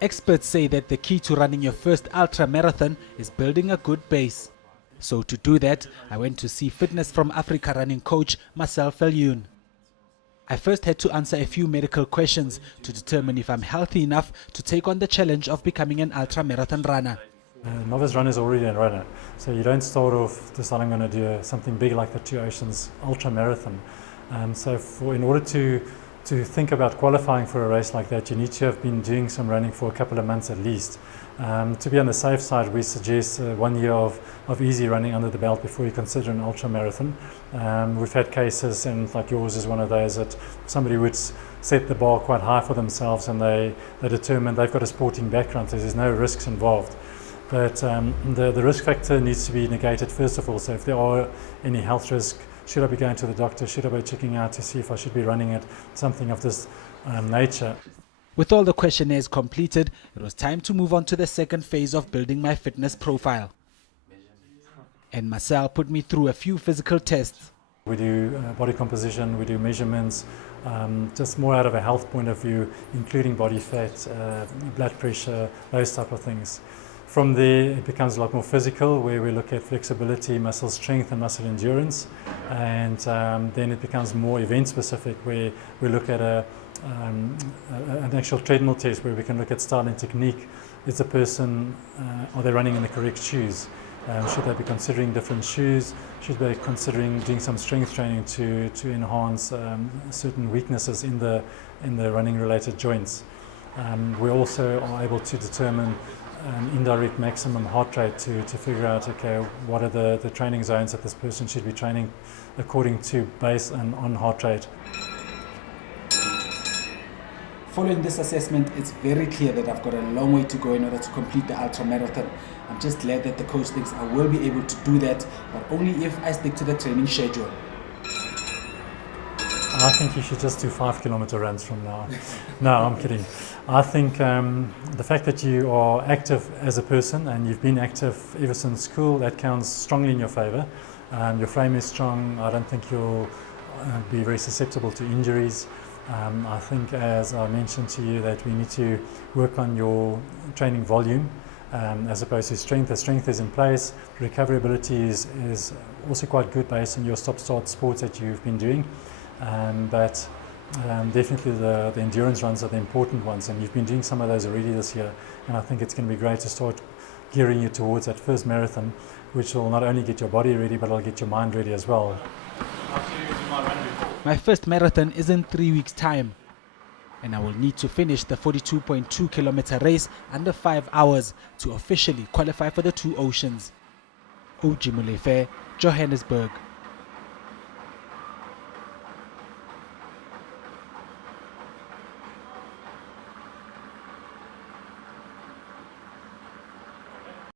Experts say that the key to running your first ultra marathon is building a good base. So to do that, I went to see Fitness from Africa running coach Marcel Viljoen. I first had to answer a few medical questions to determine if I'm healthy enough to take on the challenge of becoming an ultra marathon runner. Novice runner is already a runner, so you don't start off deciding I'm going to do something big like the 2Oceans ultra marathon. In order to think about qualifying for a race like that, you need to have been doing some running for a couple of months at least. To be on the safe side, we suggest 1 year of easy running under the belt before you consider an ultra marathon. We've had cases, and like yours is one of those, that somebody would set the bar quite high for themselves and they determine they've got a sporting background, so there's no risks involved. But the risk factor needs to be negated first of all. So if there are any health risks, should I be going to the doctor? Should I be checking out to see if I should be running it? Something of this nature. With all the questionnaires completed, it was time to move on to the second phase of building my fitness profile. And Marcel put me through a few physical tests. We do body composition, we do measurements, just more out of a health point of view, including body fat, blood pressure, those type of things. From there, it becomes a lot more physical, where we look at flexibility, muscle strength and muscle endurance. And then it becomes more event-specific, where we look at an actual treadmill test, where we can look at style and technique. Is the person, are they running in the correct shoes? Should they be considering different shoes? Should they be considering doing some strength training to enhance certain weaknesses in the running-related joints? We also are able to determine an indirect maximum heart rate to figure out, okay, what are the training zones that this person should be training according to base and on heart rate. Following this assessment, it's very clear that I've got a long way to go in order to complete the ultra marathon. I'm just glad that the coach thinks I will be able to do that, but only if I stick to the training schedule. I think you should just do 5-kilometer runs from now. No, I'm kidding. I think the fact that you are active as a person and you've been active ever since school, that counts strongly in your favor. Your frame is strong. I don't think you'll be very susceptible to injuries. I think, as I mentioned to you, that we need to work on your training volume as opposed to strength. The strength is in place. Recoverability is also quite good based on your stop-start sports that you've been doing. But definitely the endurance runs are the important ones, and you've been doing some of those already this year, and I think it's going to be great to start gearing you towards that first marathon, which will not only get your body ready, but it'll get your mind ready as well. My first marathon is in 3 weeks' time, and I will need to finish the 42.2 kilometer race under 5 hours to officially qualify for the 2Oceans. Oji Mulefe, Johannesburg.